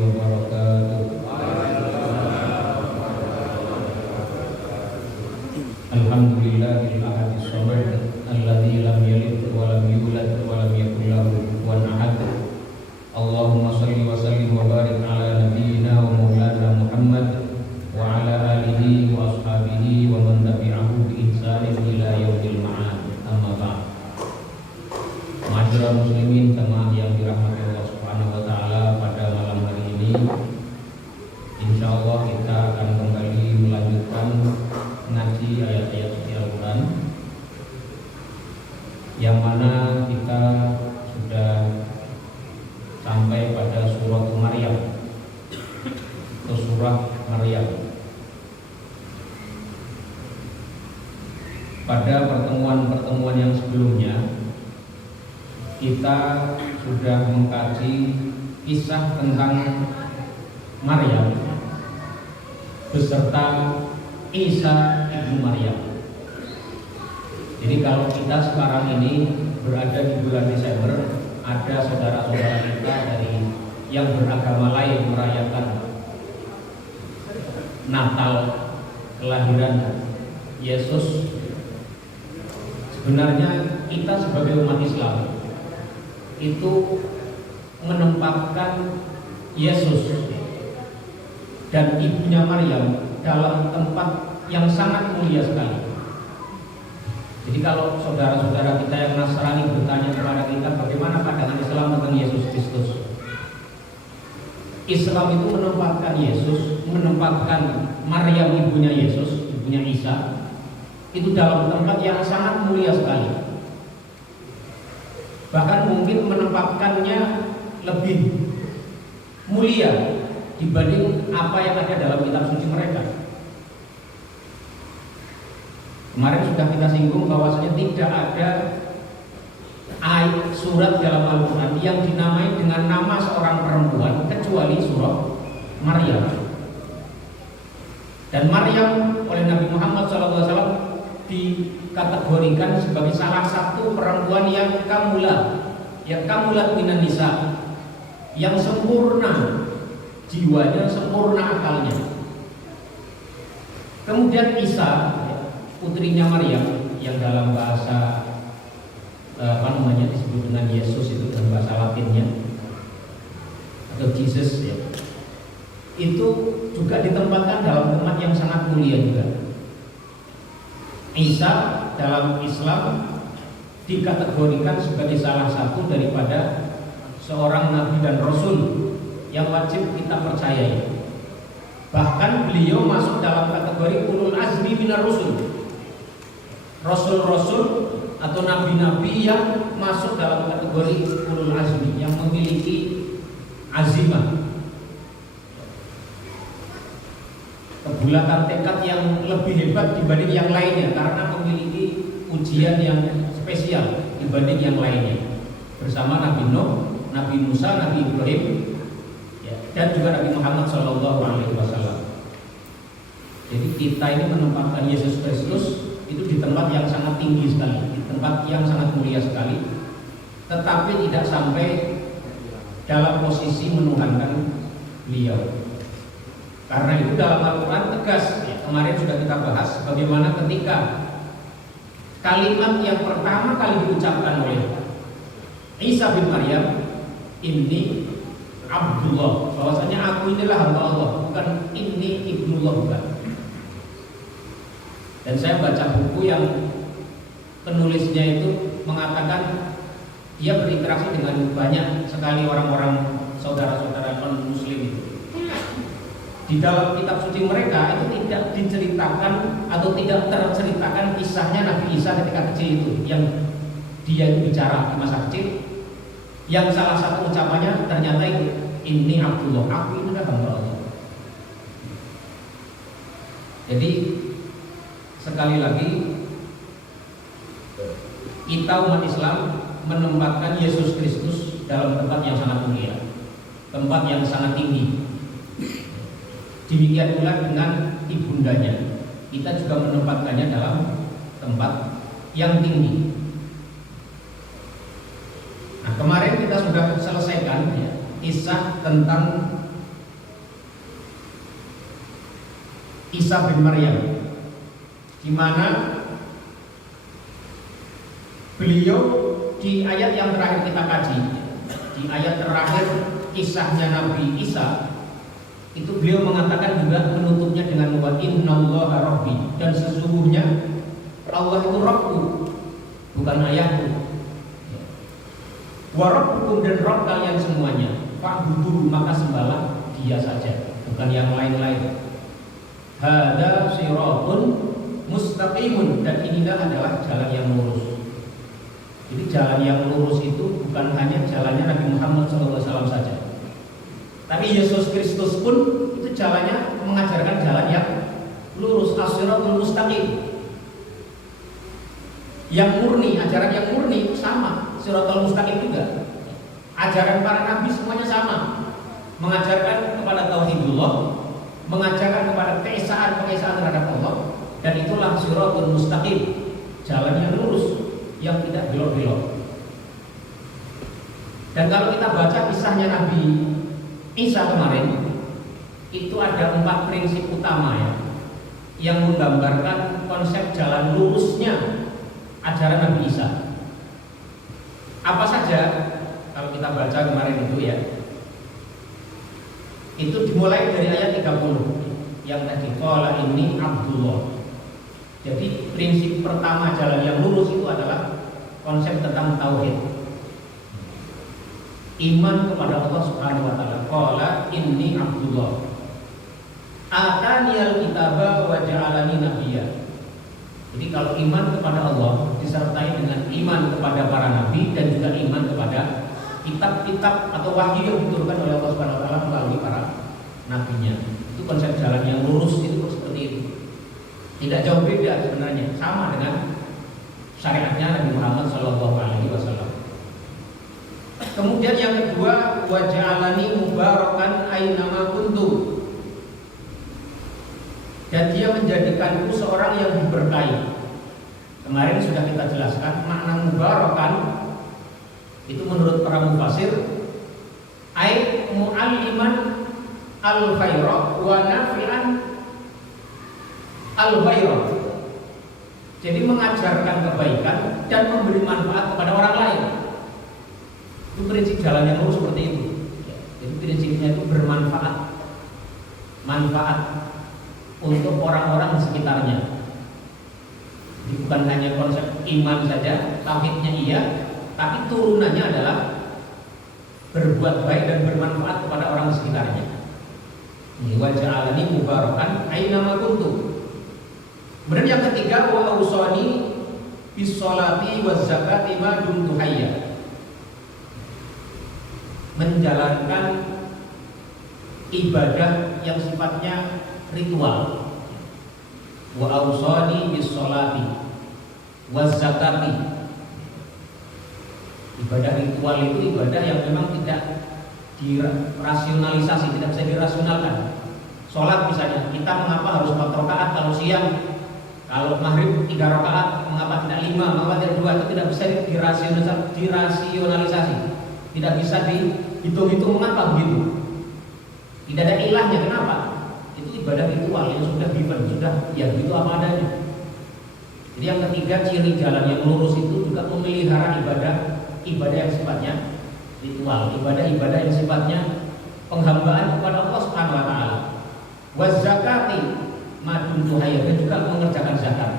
wabarakatuh. Alhamdulillahil ahadis samad alladzi lam yalid wa lam yulad wa lam yakul lahu kufuwan ahad. Allahumma shalli wa sallim wa barik ala nabiyyina wa maulana Muhammad wa ala alihi wa ashabihi wa man tabi'ahu bi ihsanin ila yaumil ma'ad. Amma ba'd. Ma'asyiral muslimin jamaah yang dirahmati Allah Subhanahu wa taala, pada malam hari ini insyaallah kita akan kembali melanjutkan ngaji ayat-ayat suci Al-Quran, yang mana kita sudah sampai pada surah Maryam atau surah Maryam. Pada pertemuan-pertemuan yang sebelumnya kita sudah mengkaji kisah tentang Maryam beserta Isa ibnu Maryam. Jadi kalau kita sekarang ini berada di bulan Desember, ada saudara-saudara kita dari yang beragama lain merayakan Natal, kelahiran Yesus. Sebenarnya kita sebagai umat Islam itu menempatkan Yesus dan ibunya Maryam dalam tempat yang sangat mulia sekali. Jadi kalau saudara-saudara kita yang Nasrani bertanya kepada kita bagaimana pandangan Islam tentang Yesus Kristus, Islam itu menempatkan Yesus, menempatkan Maryam ibunya Yesus, ibunya Isa, itu dalam tempat yang sangat mulia sekali. Bahkan mungkin menempatkannya lebih mulia dibanding apa yang ada dalam kitab suci mereka. Kemarin sudah kita singgung bahwasanya tidak ada ayat surat dalam Al-Quran yang dinamai dengan nama seorang perempuan kecuali surah Maryam. Dan Maryam oleh Nabi Muhammad SAW dikategorikan sebagai salah satu perempuan yang kamulat minan nisa, yang sempurna jiwanya, sempurna akalnya. Kemudian Isa, putrinya Maryam, yang dalam bahasa disebut dengan Yesus itu dalam bahasa Latinnya, atau Jesus ya, itu juga ditempatkan dalam tempat yang sangat mulia juga. Isa dalam Islam dikategorikan sebagai salah satu daripada seorang nabi dan rasul yang wajib kita percayai. Bahkan beliau masuk dalam kategori ulul azmi minar rusul, rasul-rasul atau nabi-nabi yang masuk dalam kategori ulul azmi, yang memiliki azimah, kebulatan tekad yang lebih hebat dibanding yang lainnya, karena memiliki ujian yang spesial dibanding yang lainnya, bersama Nabi Nuh, Nabi Musa, Nabi Ibrahim, dan juga Nabi Muhammad SAW. Jadi kita ini menempatkan Yesus Kristus itu di tempat yang sangat tinggi sekali, di tempat yang sangat mulia sekali, tetapi tidak sampai dalam posisi menuhankan beliau. Karena itu dalam Al-Quran tegas, kemarin sudah kita bahas bagaimana ketika kalimat yang pertama kali diucapkan oleh Isa bin Maryam, ini Abdullah, bahwasanya aku inilah hamba Allah, bukan ini ibnullah, bukan. Dan saya baca buku yang penulisnya itu mengatakan dia berinteraksi dengan banyak sekali orang-orang saudara-saudara non-muslim itu. Di dalam kitab suci mereka itu tidak diceritakan atau tidak terceritakan kisahnya Nabi Isa ketika kecil itu, yang dia itu bicara di masa kecil, yang salah satu ucapannya ternyata itu, ini Abdullah, aku ini kan hamba Allah. Jadi sekali lagi kita umat Islam menempatkan Yesus Kristus dalam tempat yang sangat mulia, tempat yang sangat tinggi. Demikian pula dengan ibundanya, kita juga menempatkannya dalam tempat yang tinggi. Nah, kemarin kita sudah selesaikan ya, kisah tentang Isa bin Maryam, di mana beliau di ayat yang terakhir kita kaji, di ayat terakhir kisahnya Nabi Isa, itu beliau mengatakan juga menutupnya dengan wa innallaha rabbi, dan sesungguhnya Allah itu Rabbku, bukan ayahku. Wa rabbukum, dan Rabb kalian semuanya. Fa'buduhu, maka sembahlah Dia saja, bukan yang lain-lain. Hada siratun mustaqimun, dan inilah adalah jalan yang lurus. Jadi jalan yang lurus itu bukan hanya jalannya Nabi Muhammad SAW saja, tapi Yesus Kristus pun itu jalannya mengajarkan jalan yang lurus, as-siratul mustaqim. Yang murni, ajaran yang murni itu sama, siratul mustaqim juga. Ajaran para nabi semuanya sama, mengajarkan kepada tauhidullah, mengajarkan kepada keesaan terhadap Allah, dan itulah siratul mustaqim, jalan yang lurus, yang tidak belok-belok. Dan kalau kita baca kisahnya Nabi Isa kemarin, itu ada 4 prinsip utama ya, yang menggambarkan konsep jalan lurusnya ajaran Nabi Isa. Apa saja kalau kita baca kemarin itu ya, itu dimulai dari ayat 30 yang tadi qala inni Abdullah. Jadi prinsip pertama jalan yang lurus itu adalah konsep tentang tauhid, iman kepada Allah Subhanahu wa taala. Qala inni Abdullah ataniyal kitaba wa ja'alani nabiyya. Jadi kalau iman kepada Allah disertai dengan iman kepada para nabi dan juga iman kepada kitab-kitab atau wahyu yang diturunkan oleh Allah Subhanahu wa taala melalui para nabinya. Itu konsep jalan yang lurus itu seperti itu. Tidak jauh beda sebenarnya, sama dengan syariatnya Nabi Muhammad SAW. Kemudian yang kedua, wa ja'alani mubarakan ainama kuntu, dan Dia menjadikanku seorang yang diberkahi. Kemarin sudah kita jelaskan makna mubarakan itu menurut para mufasir ai mu'alliman al-khaira wa nafi'an al-khaira. Jadi mengajarkan kebaikan dan memberi manfaat kepada orang lain. Itu prinsip jalan yang lurus seperti itu. Jadi prinsipnya itu bermanfaat, manfaat untuk orang-orang di sekitarnya. Jadi bukan hanya konsep iman saja, tauhidnya iya, tapi turunannya adalah berbuat baik dan bermanfaat kepada orang di sekitarnya. Wa ja'alani mubarakan ainama kuntu. Kemudian yang ketiga, wa ausani bis sholati waz zakati ma dumtu hayya. Menjalankan ibadah yang sifatnya ritual. Wa ausani bis sholati waz zakati. Ibadah ritual itu ibadah yang memang tidak dirasionalisasi, tidak bisa dirasionalkan. Sholat misalnya, kita mengapa harus 4 rakaat kalau siang? Kalau maghrib 3 rakaat, mengapa tidak 5, mengapa tidak 2? Itu tidak bisa dirasionalisasi, tidak bisa dihitung-hitung mengapa begitu. Tidak ada ilahnya, kenapa? Itu ibadah ritual yang sudah given, sudah ya begitu apa adanya. Jadi yang ketiga, ciri jalan yang lurus itu juga memelihara ibadah yang sifatnya ritual, ibadah yang sifatnya penghambaan kepada Allah Subhanahu wa taala. Wa zakati madun tuhaya, dan juga mengerjakan zakat.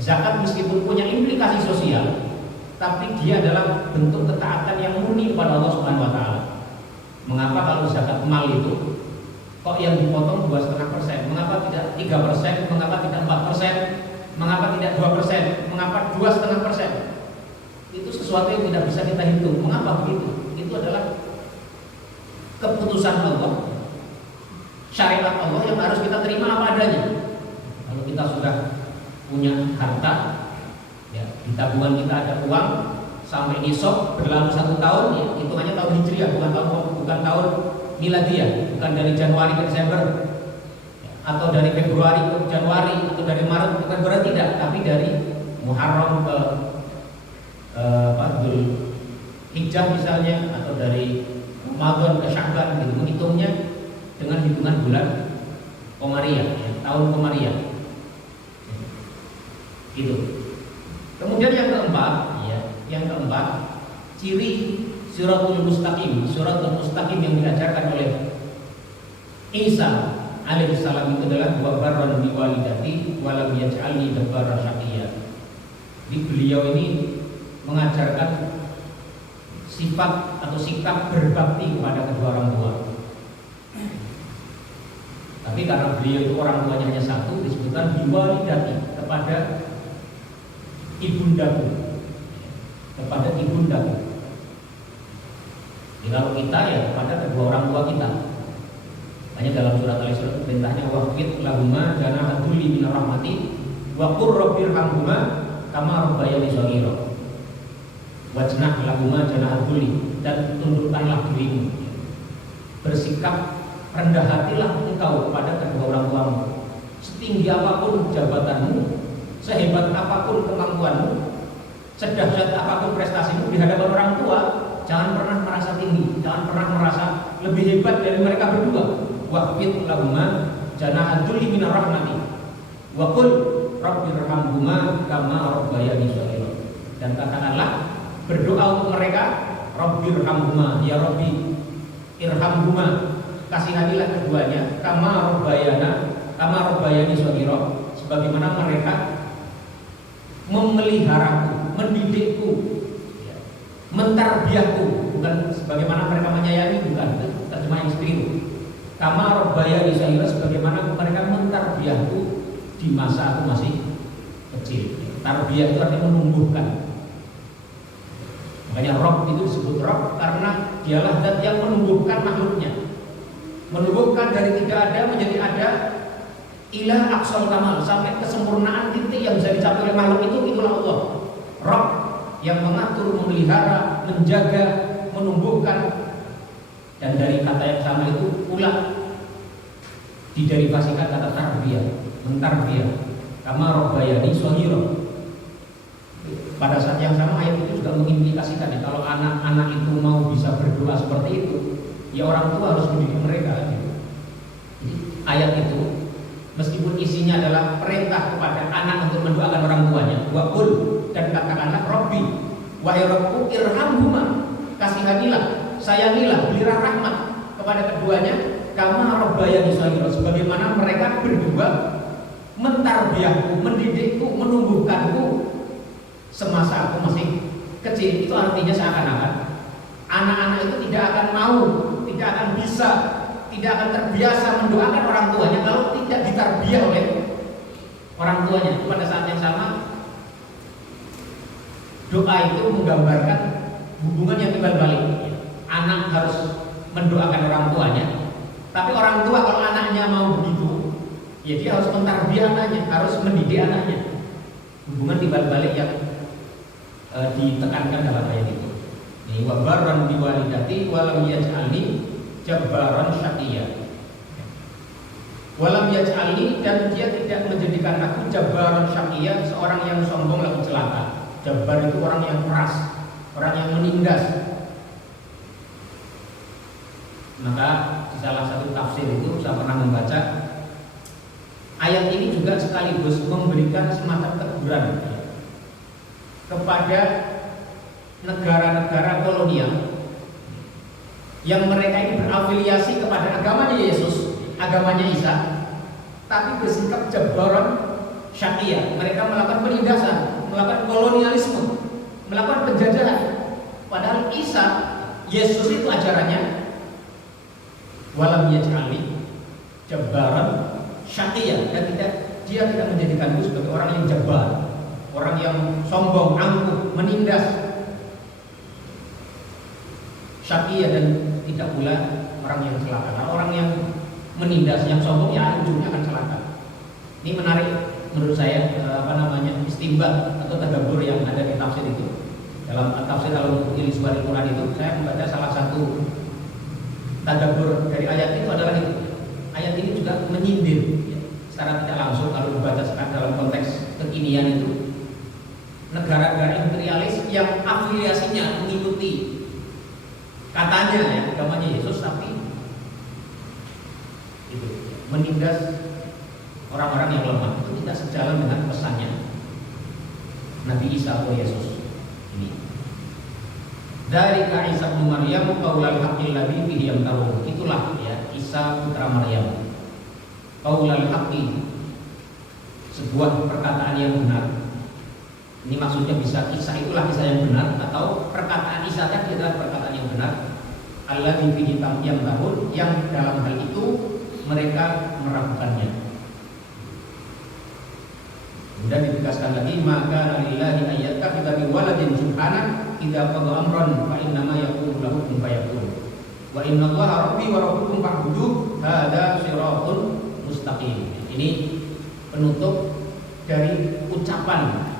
Zakat meskipun punya implikasi sosial, tapi dia adalah bentuk ketaatan yang murni kepada Allah Subhanahu wa taala. Mengapa kalau zakat mal itu kok yang dipotong 2,5%? Mengapa tidak 3%? Mengapa tidak 4%? Mengapa tidak 2%? Mengapa 2,5%? Itu sesuatu yang tidak bisa kita hitung. Mengapa begitu? Itu adalah keputusan Allah, syariat Allah yang harus kita terima apa adanya. Kalau kita sudah punya harta, ya, di tabungan kita ada uang sampai nisab berlalu 1 tahun, ya, hitungannya tahun Hijriah, bukan tahun Miladiah, bukan dari Januari ke Desember, ya, atau dari Februari ke Januari, atau dari Maret ke Februari, tidak, tapi dari Muharram ke Dhul Hijjah misalnya, atau dari Ramadan ke Sya'ban gitu, menghitungnya dengan hitungan bulan Komariah, ya, tahun Komariah. Itu. Kemudian yang keempat, ciri Siratul Mustaqim yang diajarkan oleh Isa alaihissalam itu adalah wa barran bi walidati wa lam yaj'alni jabbaran syaqiyya. Jadi beliau ini mengajarkan sifat atau sikap berbakti kepada kedua orang tua. Tapi karena beliau itu orang tuanya hanya satu, disebutkan bi walidati, kepada ibundaku. Jadi kalau kita ya kepada kedua orang tua kita. Hanya dalam surat Al-Isra perintahnya waqfid lahuma janaha dzulli minar rahmati wa qur rabbirhamhuma kama rabbayani shaghira. Wajnah lahuma janaha dzulli, dan tundukkanlah dirimu. Bersikap rendah hatilah engkau kepada kedua orang tuamu. Setinggi apapun jabatanmu, sehebat apapun kemampuanmu, sedahsyat apapun prestasimu di hadapan orang tua, jangan pernah merasa tinggi, jangan pernah merasa lebih hebat dari mereka berdua. Waqfid lahuma janaha dzulli minar rahmati wa qul rabbirhamhuma kama rabbayani shaghira. Dan katakanlah, berdoa untuk mereka, rabbirhamhuma, ya Rabbi irhamhuma, kasihanilah keduanya, kama rabbayani shaghira, sebagaimana mereka memeliharaku, mendidikku, mentarbiahku, bukan sebagaimana mereka menyayangi, bukan, itu terjemah yang seperti itu. Kama rabbayani shaghira, sebagaimana mereka mentarbiahku di masa aku masih kecil. Tarbiyah itu artinya menumbuhkan. Makanya Rabb itu disebut Rabb karena dialah zat yang menumbuhkan makhluknya. Menumbuhkan dari tidak ada menjadi ada, ila aqsal kamal, sampai kesempurnaan titik yang bisa dicapai oleh makhluk itu, itulah Allah. Rabb yang mengatur, memelihara, menjaga, menumbuhkan. Dan dari kata yang sama itu pula diderivasikan kata tarbiyah, mentarbiyah, kama rabbayani shaghira. Pada saat yang sama ayat itu juga mengimplikasikan ya, kalau anak-anak itu mau bisa berdoa seperti itu, ya orang tua harus mendidik mereka. Jadi ayat itu meskipun isinya adalah perintah kepada anak untuk mendoakan orang tuanya, wa qul, dan katakanlah Rabbi, wahai Rabbku, irhamhuma, kasihanilah, sayangilah, berilah rahmat kepada keduanya, kama rabbayani shaghira, sebagaimana mereka berdua mentarbiyahku, mendidikku, menumbuhkanku semasa aku masih kecil. Itu artinya seakan-akan anak-anak itu tidak akan mau, tidak akan bisa, tidak akan terbiasa mendoakan orang tuanya kalau tidak ditarbiyah oleh orang tuanya. Pada saat yang sama, doa itu menggambarkan hubungan yang timbal balik. Anak harus mendoakan orang tuanya, tapi orang tua kalau anaknya mau begitu, ya dia harus mentarbiyah anaknya, harus mendidik anaknya. Hubungan timbal balik yang ditekankan dalam ayat itu. Ini wa barran bi walidati wa lam yaj'alni jabbaran syaqiyya. Wa lam yaj'alni, dan dia tidak menjadikan aku jabbaran syaqiyya, seorang yang sombong lalu celaka. Jabbar itu orang yang keras, orang yang menindas. Maka di salah satu tafsir itu saya pernah membaca ayat ini juga sekaligus memberikan semacam teguran kepada negara-negara kolonial yang mereka ini berafiliasi kepada agamanya Yesus, agamanya Isa, tapi bersikap jabbaran syaqiyya. Mereka melakukan penindasan, melakukan kolonialisme, melakukan penjajahan. Padahal Isa, Yesus itu ajarannya walam yaj'alni jabbaran syaqiyya, dan dia tidak menjadikanku sebagai orang yang jabbar, orang yang sombong, angkuh, menindas, syaqiyya, dan tidak pula orang yang celaka. Nah, orang yang menindas, yang sombong, ya ujungnya akan celaka. Ini menarik menurut saya, istinbat atau tadabbur yang ada di tafsir itu. Dalam tafsir Al-Qur'an itu saya membaca salah satu tadabbur dari ayat itu adalah itu. Ayat ini juga menyindir ya, secara tidak langsung kalau dibaca dalam konteks kekinian itu, negara-negara imperialis yang afiliasinya mengikuti katanya ya agamanya Yesus, tapi itu menindas orang-orang yang lemah, itu tidak sejalan dengan pesannya Nabi Isa atau Yesus ini. Dari Isa bin Maryam qaulal haqqil ladzi fihi yamtarun. Itulah ya Isa putra Maryam. Qaulal haqqi, sebuah perkataan yang benar. Ini maksudnya bisa Isa itulah Isa yang benar, atau perkataan Isa tadi adalah perkataan yang benar. Alladzi fihi yamtarun, yang dalam hal itu mereka meragukannya. Kemudian ditegaskan lagi, maka lillahi ayyattakhidha min waladin subhanahu idza qada amran fa innama yaqulu lahu kun fayakun. Wa innallaha rabbi wa rabbukum fa'buduh hadza shiratun mustaqim. Ini penutup dari ucapan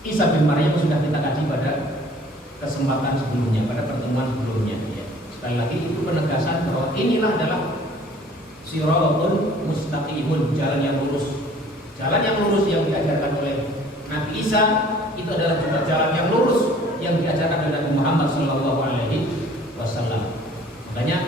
Isa bin Maryam yang sudah kita kaji pada kesempatan sebelumnya, pada pertemuan sebelumnya ya. Sekali lagi itu penegasan bahwa inilah adalah shiratun mustaqimun, jalan yang lurus. Jalan yang lurus yang diajarkan oleh Nabi Isa itu adalah juga jalan yang lurus yang diajarkan oleh Nabi Muhammad SAW. Makanya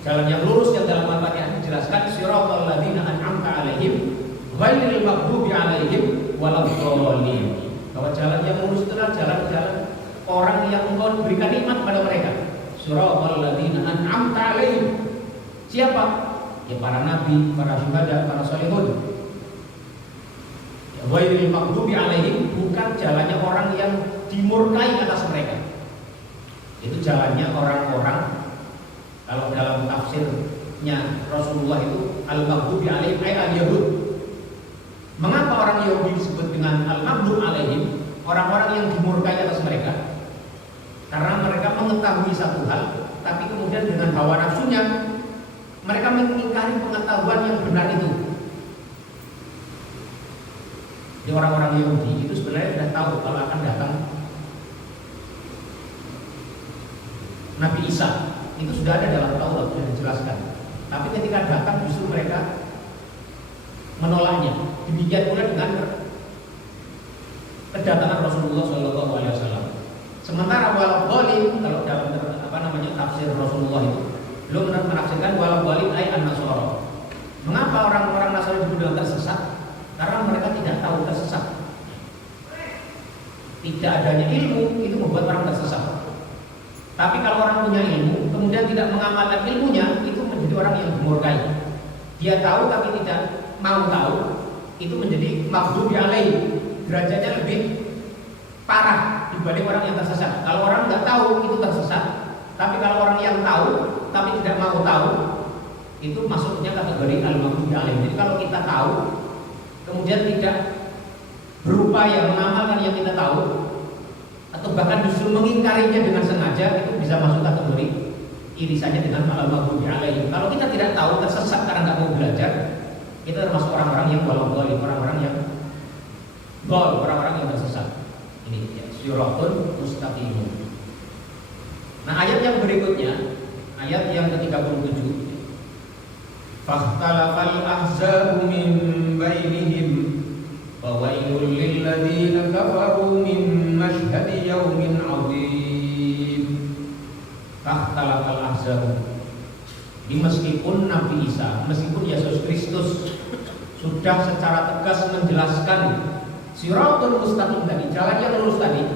jalan yang lurus yang dalam Al-Fatihah dijelaskan siratal ladzina an'amta 'alaihim ghairil maghdubi 'alaihim waladdallin. Bahwa jalan yang lurus itu adalah jalan-jalan orang yang Engkau berikan nikmat pada mereka. Siratal ladzina an'amta 'alaihim. Siapa? Ya para nabi, para syuhada, para shalihun. Ghairil maghdubi 'alaihim, bukan jalannya orang yang dimurkai atas mereka. Itu jalannya orang-orang, kalau dalam tafsirnya Rasulullah itu al-maghdubi 'alaihim ay al-yahud. Mengapa orang Yahudi disebut dengan al-maghdub 'alaihim, orang-orang yang dimurkai atas mereka? Karena mereka mengetahui satu hal, tapi kemudian dengan hawa nafsunya mereka mengingkari pengetahuan yang benar itu. Di orang-orang Yahudi itu sebenarnya sudah tahu kalau akan datang Nabi Isa, itu sudah ada dalam Taurat, sudah dijelaskan. Tapi ketika datang justru mereka menolaknya. Demikian pula dengan kedatangan Rasulullah SAW. Sementara waladdallin, kalau dalam tafsir Rasulullah itu belum menafsirkan waladdallin ay an-nasara. Mengapa orang-orang Nasrani disebut dengan tersesat? Karena mereka tidak tahu tersesat. Tidak adanya ilmu itu membuat orang tersesat. Tapi kalau orang punya ilmu kemudian tidak mengamalkan ilmunya, itu menjadi orang yang dimurkai. Dia tahu tapi tidak mau tahu, itu menjadi maghdubi 'alaihim. Derajatnya lebih parah dibanding orang yang tersesat. Kalau orang nggak tahu itu tersesat, tapi kalau orang yang tahu tapi tidak mau tahu, itu masuknya kategori al-maghdubi 'alaihim. Jadi kalau kita tahu kemudian tidak berupaya mengamalkan yang kita tahu, atau bahkan justru mengingkarinya dengan sengaja, itu bisa masuk kategori irisannya dengan al-maghdubi 'alaihim. Kalau kita tidak tahu, tersesat karena nggak mau belajar, kita termasuk orang-orang yang waladdallin, orang-orang yang dhal, orang-orang yang tersesat. Ini ya, siratun mustaqimun. Nah, ayat yang berikutnya, ayat yang ke-37. Fakhtalafal ahzabu min bainihim fawailul lil ladzina kafaru min mashhadi yaumin 'adzim. Fakhtalafal ahzabu. Meskipun Nabi Isa, meskipun Yesus Kristus sudah secara tegas menjelaskan siratul mustaqim tadi, jalan yang lurus tadi,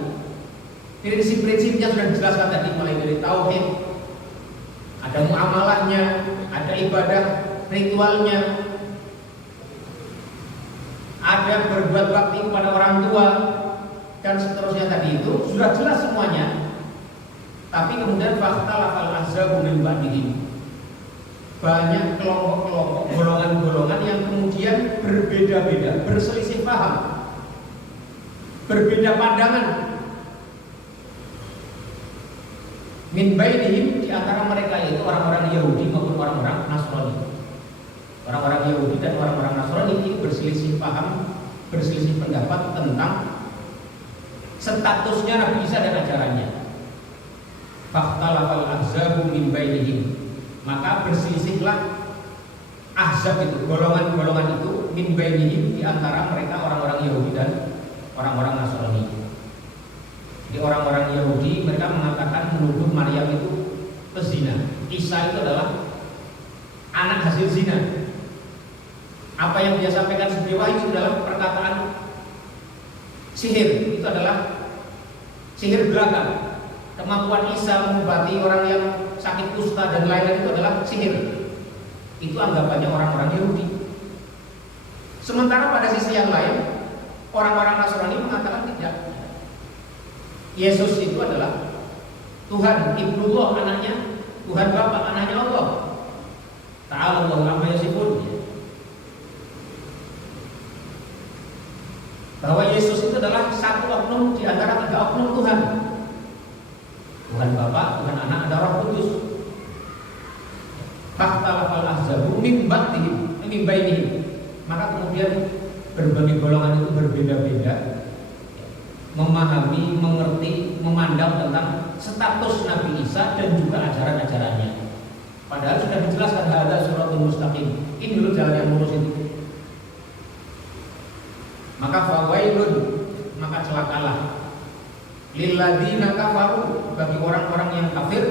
prinsip-prinsipnya sudah dijelaskan tadi, mulai dari tauhid, ada muamalahnya, ada ibadah ritualnya, ada berbuat bakti kepada orang tua, dan seterusnya tadi itu sudah jelas semuanya. Tapi kemudian fakhtalafal ahzabu min ba'dihim, banyak kelompok-kelompok, golongan-golongan yang kemudian berbeda-beda, berselisih paham, berbeda pandangan. Min bainihim, di antara mereka yaitu orang-orang Yahudi maupun orang-orang Nasrani. Orang-orang Yahudi dan orang-orang Nasrani ini berselisih paham, berselisih pendapat tentang statusnya Nabi Isa dan ajarannya. Fakhtalafal ahzabu min bainihim, maka berselisihlah ahzab itu, golongan-golongan itu, min bainihim, di antara mereka orang-orang Yahudi dan orang-orang Nasrani. Jadi orang-orang Yahudi mereka mengatakan, menuduh Maryam itu pezina, Isa itu adalah anak hasil zina. Apa yang dia sampaikan sebagai wahyu adalah perkataan sihir. Itu adalah sihir belaka. Kemampuan Isa mengobati orang yang sakit kusta dan lain-lain itu adalah sihir. Itu anggapannya orang-orang Yahudi. Sementara pada sisi yang lain, orang-orang Nasrani mengatakan tidak. Yesus itu adalah Tuhan, Ibnullah, anaknya Tuhan Bapa, anaknya Allah. Ta'ala Allahu amma yasifun. Bahwa Yesus itu adalah satu oknum di antara 3 oknum Tuhan. Tuhan Bapa, Tuhan Anak, ada Roh Kudus. Fakhtalafal ahzabu min ba'dihim, min bainihim. Maka kemudian berbagai golongan itu berbeda-beda memahami, mengerti, memandang tentang status Nabi Isa dan juga ajaran-ajarannya. Padahal sudah dijelaskan hadza siratul mustaqim. Ini dulu jalan yang lurus itu. Maka fawailun, maka celakalah lilladzina kafaru, bagi orang-orang yang kafir,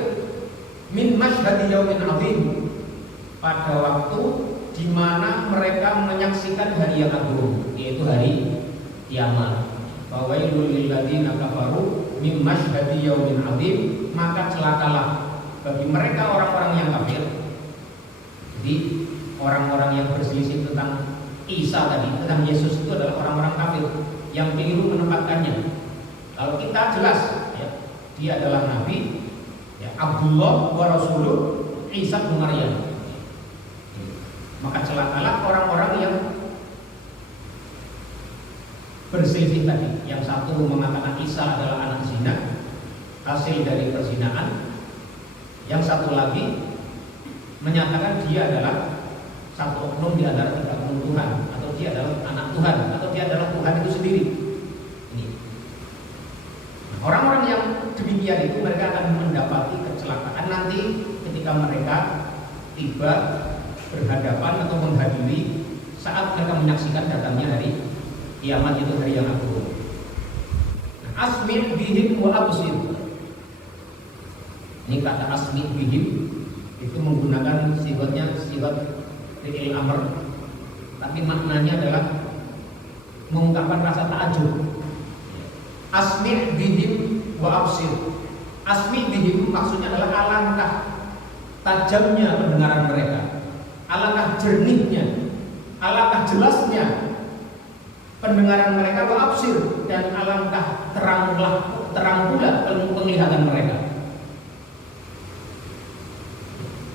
min masyhadi yaumin azim, pada waktu di mana mereka menyaksikan hari yang agung, yaitu hari kiamat. Fawailul lilladzina kafaru min masyhadi yaumin azim, maka celakalah bagi mereka orang-orang yang kafir. Jadi orang-orang yang berselisih tentang Isa tadi, tentang Yesus, itu adalah orang-orang kafir yang keliru menempatkannya. Kalau kita jelas ya, dia adalah Nabi ya, Abdullah wa Rasuluh Isa bin Maryam. Maka celakalah orang-orang yang berselisih tadi. Yang satu mengatakan Isa adalah anak zina, hasil dari perzinahan. Yang satu lagi menyatakan dia adalah satu oknum di antara 3 oknum Tuhan, atau dia adalah anak Tuhan, atau dia adalah Tuhan itu sendiri. Ini. Nah, orang-orang yang demikian itu mereka akan mendapati kecelakaan nanti ketika mereka tiba berhadapan atau menghadiri saat mereka menyaksikan datangnya hari kiamat, itu hari yang agung. Nah, asmi' bihim wa absir. Ini kata asmi' bihim itu menggunakan sifatnya sifat fi'il amr, tapi maknanya adalah mengungkapkan rasa takjub. Asmi' bihim wa absir. Asmi' bihim maksudnya adalah alangkah tajamnya pendengaran mereka, alangkah jernihnya, alangkah jelasnya pendengaran mereka, wa absir, dan alangkah terang pula penglihatan mereka.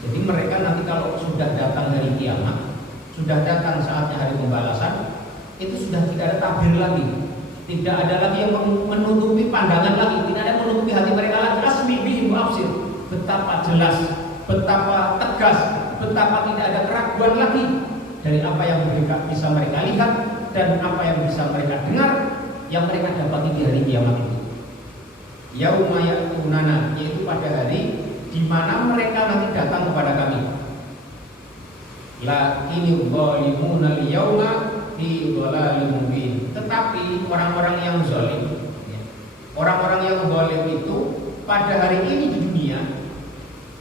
Jadi mereka nanti kalau sudah datang hari kiamat, sudah datang saatnya hari pembalasan, itu sudah tidak ada tabir lagi, tidak ada lagi yang menutupi pandangan lagi, tidak ada menutupi hati mereka lagi. Asmi' bihim wa absir. Betapa jelas, betapa tegas, betapa tidak ada keraguan lagi dari apa yang bisa mereka lihat dan apa yang bisa mereka dengar, yang mereka dapati di hari kiamat itu. Yauma ya'tunana, yaitu pada hari di mana mereka nanti datang kepada kami. Lakinil zalimuna al-yauma fi dhalalin mubin. Tetapi orang-orang yang zalim, orang-orang yang zalim itu pada hari ini di dunia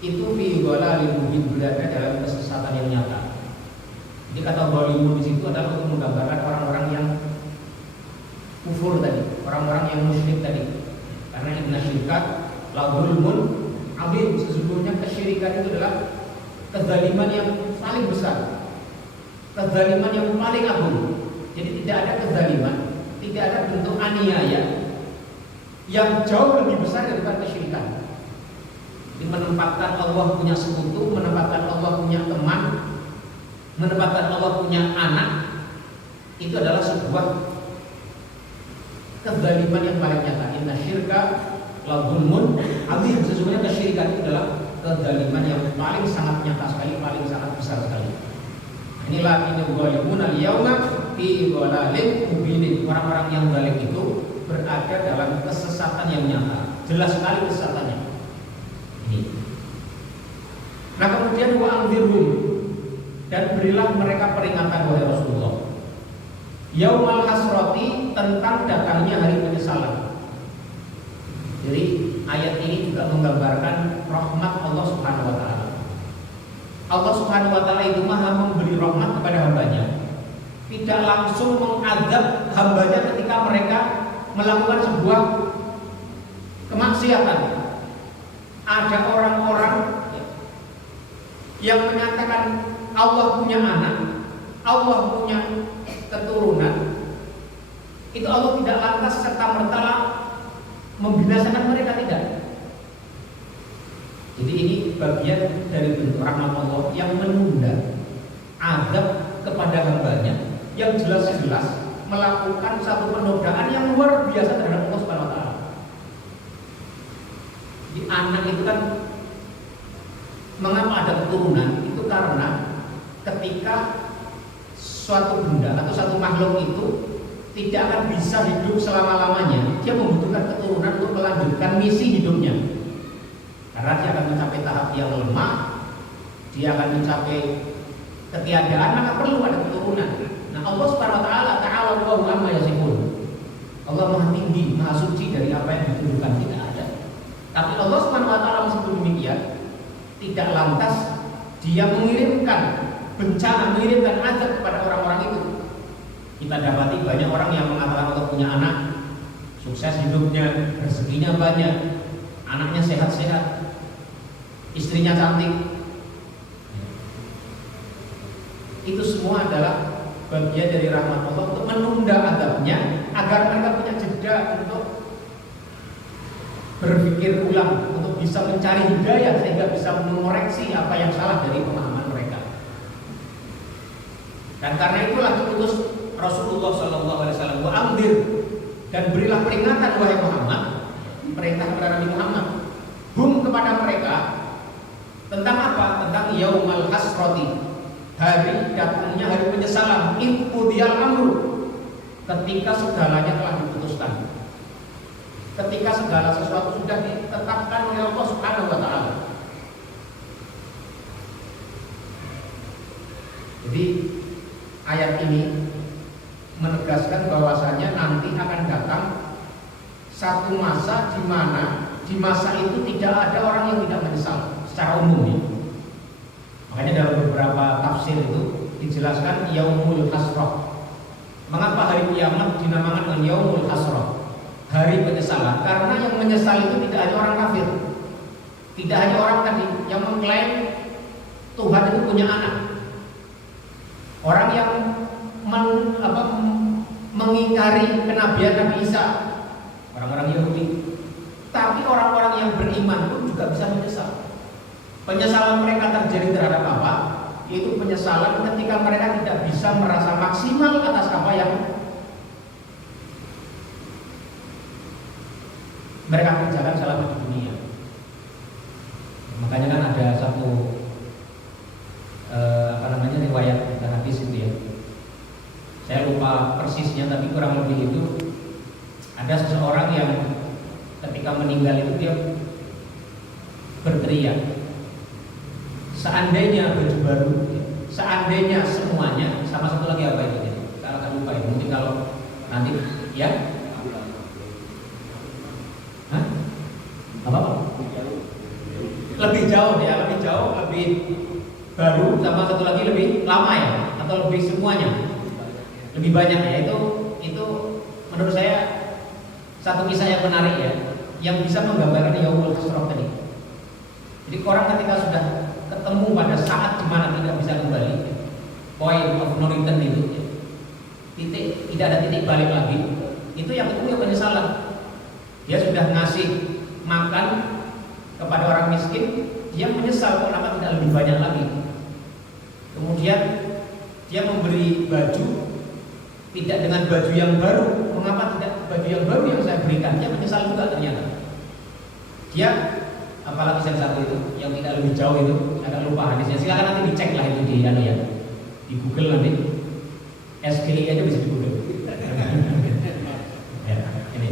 itu fi dhalalin mubin, berada dalam kesesatan yang nyata. Jadi kata zalimun di situ adalah untuk menggambarkan orang-orang yang kufur tadi, orang-orang yang musyrik tadi. Karena inna syirka la dzulmun azim, sesungguhnya kesyirikan itu adalah kezaliman yang paling besar, kezaliman yang paling agung. Jadi tidak ada kezaliman, tidak ada bentuk aniaya yang jauh lebih besar daripada kesyirikan. Jadi menempatkan Allah punya sekutu, menempatkan Allah punya teman, menempatkan Allah punya anak, itu adalah sebuah kezaliman yang paling nyata. Inna syirka la dzulmun azim, sesungguhnya kesyirikan itu adalah kezaliman yang paling sangat nyata sekali, paling sangat besar sekali. Nah, inilah ini zalimuna al-yauma fi dhalalin mubin. Orang-orang yang zalim itu berada dalam kesesatan yang nyata, jelas sekali kesesatannya. Ini. Nah, kemudian wa anzirhum, dan berilah mereka peringatan wahai Rasulullah, yaumal hasrati, tentang datangnya hari penyesalan. Jadi ayat ini juga menggambarkan rahmat Allah Subhanahu wa taala. Allah Subhanahu wa taala itu Maha memberi rahmat kepada hambanya. tidak langsung mengadab hambanya ketika mereka melakukan sebuah kemaksiatan. Ada orang-orang yang menyatakan Allah punya anak, Allah punya keturunan, itu Allah tidak lantas serta-merta membinasakan mereka, tidak. Jadi ini bagian dari bentuk rahmat Allah yang menunda azab kepada hambanya yang jelas-jelas melakukan satu penodaan yang luar biasa terhadap Allah Subhanahu wa taala. Di anak itu kan, mengapa ada keturunan? Itu karena ketika suatu benda atau satu makhluk itu tidak akan bisa hidup selama-lamanya, dia membutuhkan keturunan untuk melanjutkan misi hidupnya. Karena dia akan mencapai tahap yang lemah, dia akan mencapai ketiadaan, maka perlu ada keturunan. Nah, Allah Subhanahu wa taala Allahu amma yasifun. Allah Maha tinggi, Maha suci dari apa yang dituduhkan, tidak ada. Tapi Allah Subhanahu wa taala meskipun demikian, tidak lantas dia mengirimkan bencana, mengirimkan azab kepada orang-orang itu. Kita dapati banyak orang yang mengatakan Allah punya anak, sukses hidupnya, rezekinya banyak, anaknya sehat-sehat, istrinya cantik. Itu semua adalah bagian dari rahmat Allah untuk menunda azabnya agar mereka punya jeda untuk berpikir ulang, untuk bisa mencari hidayah sehingga bisa mengoreksi apa yang salah dari pemahaman mereka. Dan karena itulah diutus Rasulullah SAW, wa amdir, dan berilah peringatan wahai Muhammad, perintah kepada Nabi Muhammad, hum kepada mereka tentang apa? Tentang yaumal hasrati, hari datangnya hari penyesalan, qudiyal amru, ketika segalanya telah diputuskan, ketika segala sesuatu sudah ditetapkan oleh Allah Subhanahu wa taala. Jadi ayat ini menegaskan bahwasanya nanti akan datang satu masa di mana di masa itu tidak ada orang yang tidak menyesal secara umum ya. Makanya dalam beberapa tafsir itu dijelaskan yaumul hasrah. Mengapa hari kiamat dinamakan dengan yaumul hasrah, hari penyesalan? Karena yang menyesal itu tidak hanya orang kafir, tidak hanya orang tadi yang mengklaim Tuhan itu punya anak, orang yang mengingkari kenabian Nabi Isa, orang-orang Yahudi. Tapi orang-orang yang beriman pun juga bisa menyesal. Penyesalan mereka terjadi terhadap apa? Yaitu penyesalan ketika mereka tidak bisa merasa maksimal atas apa yang mereka kerjakan selama di dunia. Makanya kan ada satu riwayat dan hadis itu ya. Saya lupa persisnya, tapi kurang lebih itu ada seseorang yang ketika meninggal itu dia berteriak, seandainya baju baru, seandainya semuanya, sama satu lagi apa itu ya? Saya akan lupa ya. Mungkin kalau nanti ya, hah? Apa? Lebih jauh ya, lebih baru, sama satu lagi lebih lama ya, atau lebih semuanya, lebih banyak ya. Itu menurut saya satu kisah yang menarik ya, yang bisa menggambarkan yaumul hasrah tadi. Jadi orang ketika sudah ketemu pada saat dimana tidak bisa kembali, point of no return itu ya, titik, tidak ada titik balik lagi, itu yang ketemu yang penyesalan. Dia sudah ngasih makan kepada orang miskin, dia menyesal kenapa tidak lebih banyak lagi. Kemudian dia memberi baju, tidak dengan baju yang baru, mengapa tidak baju yang baru yang saya berikan? Dia menyesal juga ternyata. Dia, apalagi yang satu itu, yang tidak lebih jauh itu, agak lupa hadisnya. Silakan nanti dicek lah itu di Google nanti. SGI aja bisa di Google. Ya, ini.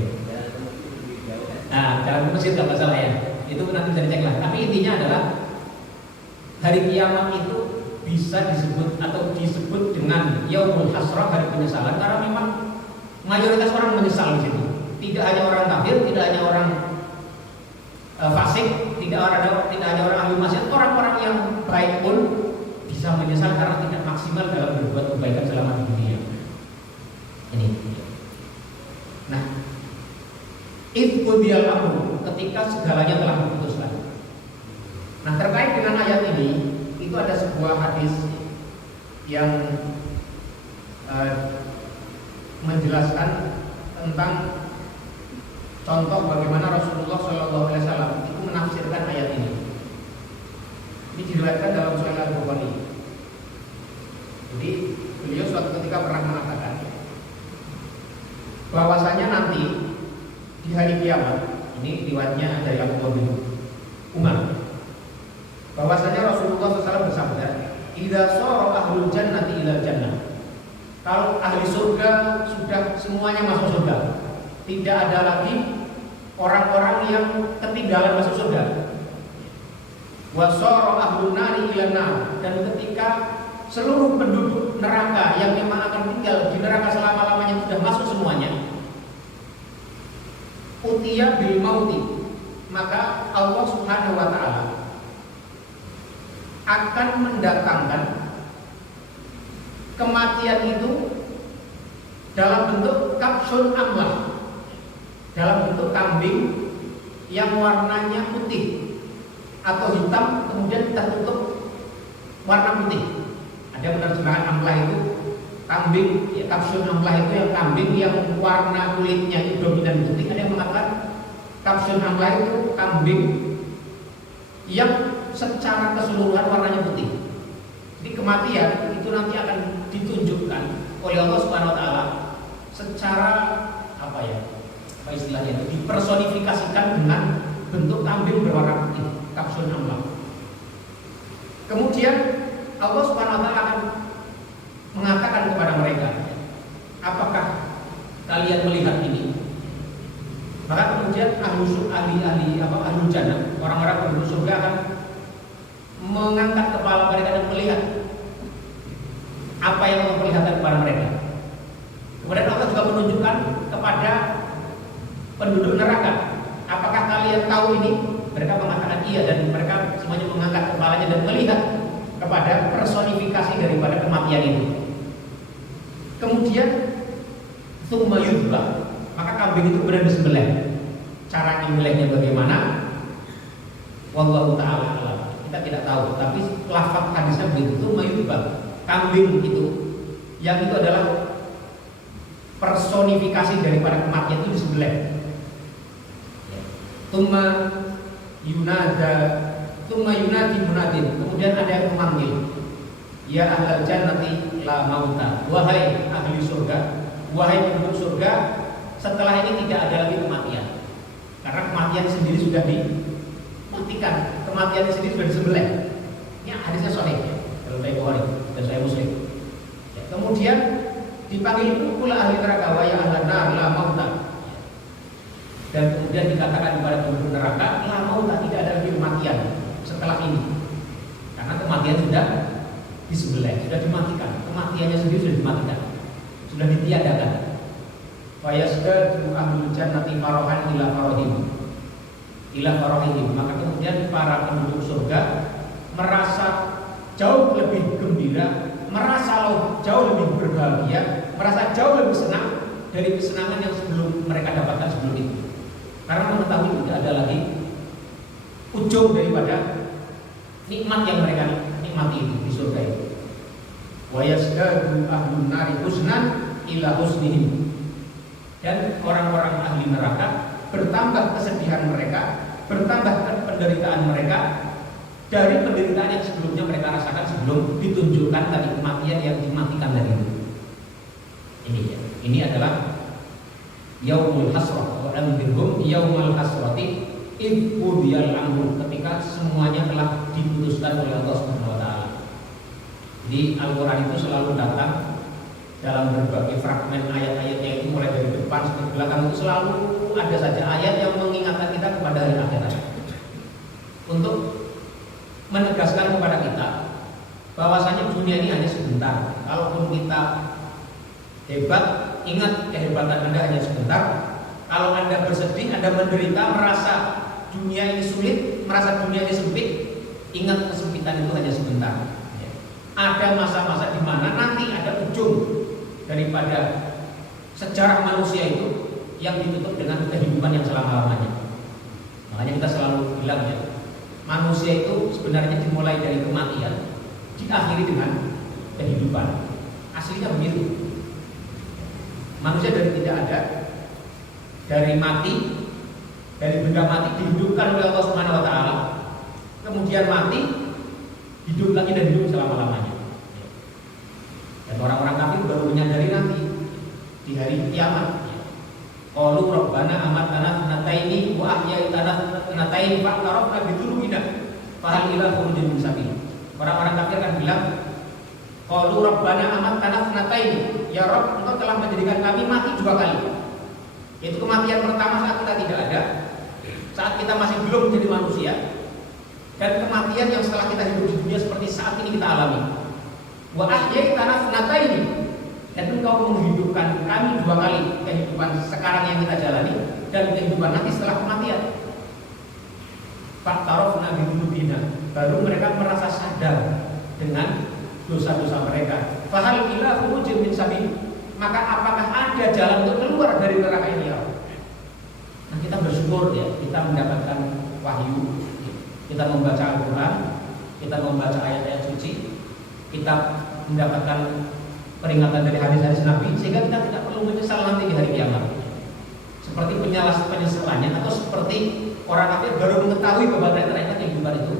Nah, dalam masjid nggak masalah ya. Itu nanti bisa dicek lah. Tapi intinya adalah hari kiamat itu bisa disebut atau disebut dengan yaumul hasrah, hari penyesalan, karena memang mayoritas orang menyesal di situ. Tidak hanya orang kafir, tidak hanya orang fasik, tidak hanya orang ahli maksiat, orang-orang yang baik pun bisa menyesal karena tidak maksimal dalam berbuat kebaikan selama di dunia. Ini. Nah, idqudiyal amru, ketika segalanya telah diputuskan. Nah, terkait dengan ayat ini, itu ada sebuah hadis yang menjelaskan tentang contoh bagaimana Rasulullah SAW itu menafsirkan ayat ini. Ini diriwayatkan dalam Sahih Al-Bukhari. Jadi beliau suatu ketika pernah mengatakan bahwasanya nanti di hari kiamat, ini riwayatnya dari Abdullah bin Umar, bahwasanya Rasulullah SAW bersabda, "Idza shara ahlul jannati ilal jannah." Kalau ahli surga sudah semuanya masuk surga, tidak ada lagi orang-orang yang ketinggalan masuk surga. Wa shara ahlun nari ilan nar, dan ketika seluruh penduduk neraka yang memang akan tinggal di neraka selama-lamanya sudah masuk semuanya, utiya bil mauti, maka Allah Subhanahu wa taala akan mendatangkan kematian itu dalam bentuk kapsul amlah, dalam bentuk kambing yang warnanya putih atau hitam kemudian tertutup warna putih. Ada penerjemahan amlah itu kambing, ya, kapsul amlah itu yang kambing yang warna kulitnya itu dominan putih. Ada yang mengatakan kapsul amlah itu kambing yang secara keseluruhan warnanya putih. Jadi kematian itu nanti akan ditunjukkan oleh Allah Subhanahu wa taala secara apa istilahnya itu dipersonifikasikan dengan bentuk kambing berwarna putih, kapsul amlah. Kemudian Allah Subhanahu wa taala akan mengatakan kepada mereka, apakah kalian melihat ini? Maka kemudian ahli jannah, orang-orang penduduk surga akan mengangkat kepala mereka dan melihat apa yang Allah perlihatkan kepada mereka. Kemudian Allah juga menunjukkan kepada penduduk neraka, apakah kalian tahu ini? Mereka mengatakan iya, dan mereka semuanya mengangkat kepalanya dan melihat kepada personifikasi daripada kematian itu. Kemudian tsumma yudbah, maka kambing itu benar disembelih. Cara nyembelihnya bagaimana? Wallahu ta'ala alam. Kita tidak tahu, tapi lafaz hadisnya begitu, tsumma yudbah. Kambing itu, yang itu adalah personifikasi daripada kematian itu disembelih. Tsumma yunadi munadin, kemudian ada yang memanggil, ya ahlal jannati la mauta, wahai ahli surga, wahai penduduk surga, setelah ini tidak ada lagi kematian, karena kematian sendiri sudah dimatikan, kematian sendiri sudah disembelih. Ini hadisnya sahih dalam Sahih Bukhari dan Sahih Muslim. Ya, kemudian dipanggil pula ahli neraka, wa ya ahlan nar la mauta, dan kemudian dikatakan kepada penduduk neraka, la mauta, tidak ada lagi kematian setelah ini, karena kematian sudah disembelih, sudah dimatikan, kematiannya sendiri sudah dimatikan, sudah ditiadakan. Fa yasdadu ahlul jannati farahan ila farahihim, maka kemudian para penduduk surga merasa jauh lebih gembira, merasa jauh lebih berbahagia, merasa jauh lebih senang dari kesenangan yang sebelum mereka dapatkan sebelum itu, karena mengetahui tidak ada lagi ujung daripada nikmat yang mereka nikmati itu di surga itu. Wa yasdadu ahlun nari husnan ila husnihim, dan orang-orang ahli neraka bertambah kesedihan mereka, bertambah penderitaan mereka dari penderitaan yang sebelumnya mereka rasakan sebelum ditunjukkan tadi kematian yang dimatikan tadi itu. Ini adalah yaumul hasrah, wa anzirhum yaumul hasrati id qudiyal amru, ketika semuanya telah diputuskan oleh Allah Subhanahu wa taala. Jadi Al-Qur'an itu selalu datang dalam berbagai fragmen ayat-ayatnya, itu mulai dari depan sampai belakang itu selalu ada saja ayat yang mengingatkan kita kepada hari akhirat, untuk menegaskan kepada kita bahwasanya dunia ini hanya sebentar. Kalaupun kita hebat, ingat kehebatan Anda hanya sebentar. Kalau Anda bersedih, Anda menderita, merasa dunia ini sulit, merasa dunia ini sempit, ingat kesempitan itu hanya sebentar. Ada masa-masa di mana nanti ada ujung daripada sejarah manusia itu yang ditutup dengan kehidupan yang selama-lamanya. Makanya kita selalu bilang ya, manusia itu sebenarnya dimulai dari kematian, diakhiri dengan kehidupan. Aslinya begitu. Manusia dari tidak ada, dari mati, dari benda mati dihidupkan oleh Allah Subhanahu wa taala. Kemudian mati, hidup lagi dan hidup selama-lamanya. Dan orang-orang kafir baru menyadari nanti di hari kiamat. Qalu rabbana amatana thnataini wa ahyaitana thnataini fa'tarafna bidzunubina fahal ila khurujin min sabil. Orang-orang kafir akan bilang, qalu rabbana amatana thnataini, ya Rabb, Engkau telah menjadikan kami mati 2 kali. Yaitu kematian pertama saat kita tidak ada, saat kita masih belum menjadi manusia, dan kematian yang setelah kita hidup di dunia seperti saat ini kita alami. Wa ahyaitana thnataini, dan Engkau menghidupkan kami 2 kali, kehidupan sekarang yang kita jalani dan kehidupan nanti setelah kematian. Fa'tarafna bidzunubina, baru mereka merasa sadar dengan dosa-dosa mereka. Fahal ila khurujin min sabil, maka apakah ada jalan untuk keluar dari neraka ini ya? Nah, kita bersyukur ya, kita mendapatkan wahyu, kita membaca Al-Quran, kita membaca ayat-ayat suci, kita mendapatkan peringatan dari hadis-hadis Nabi, sehingga kita tidak perlu menyesal nanti di hari kiamat. Seperti penyesalannya, atau seperti orang kafir baru mengetahui bahwa ternyata kehidupan itu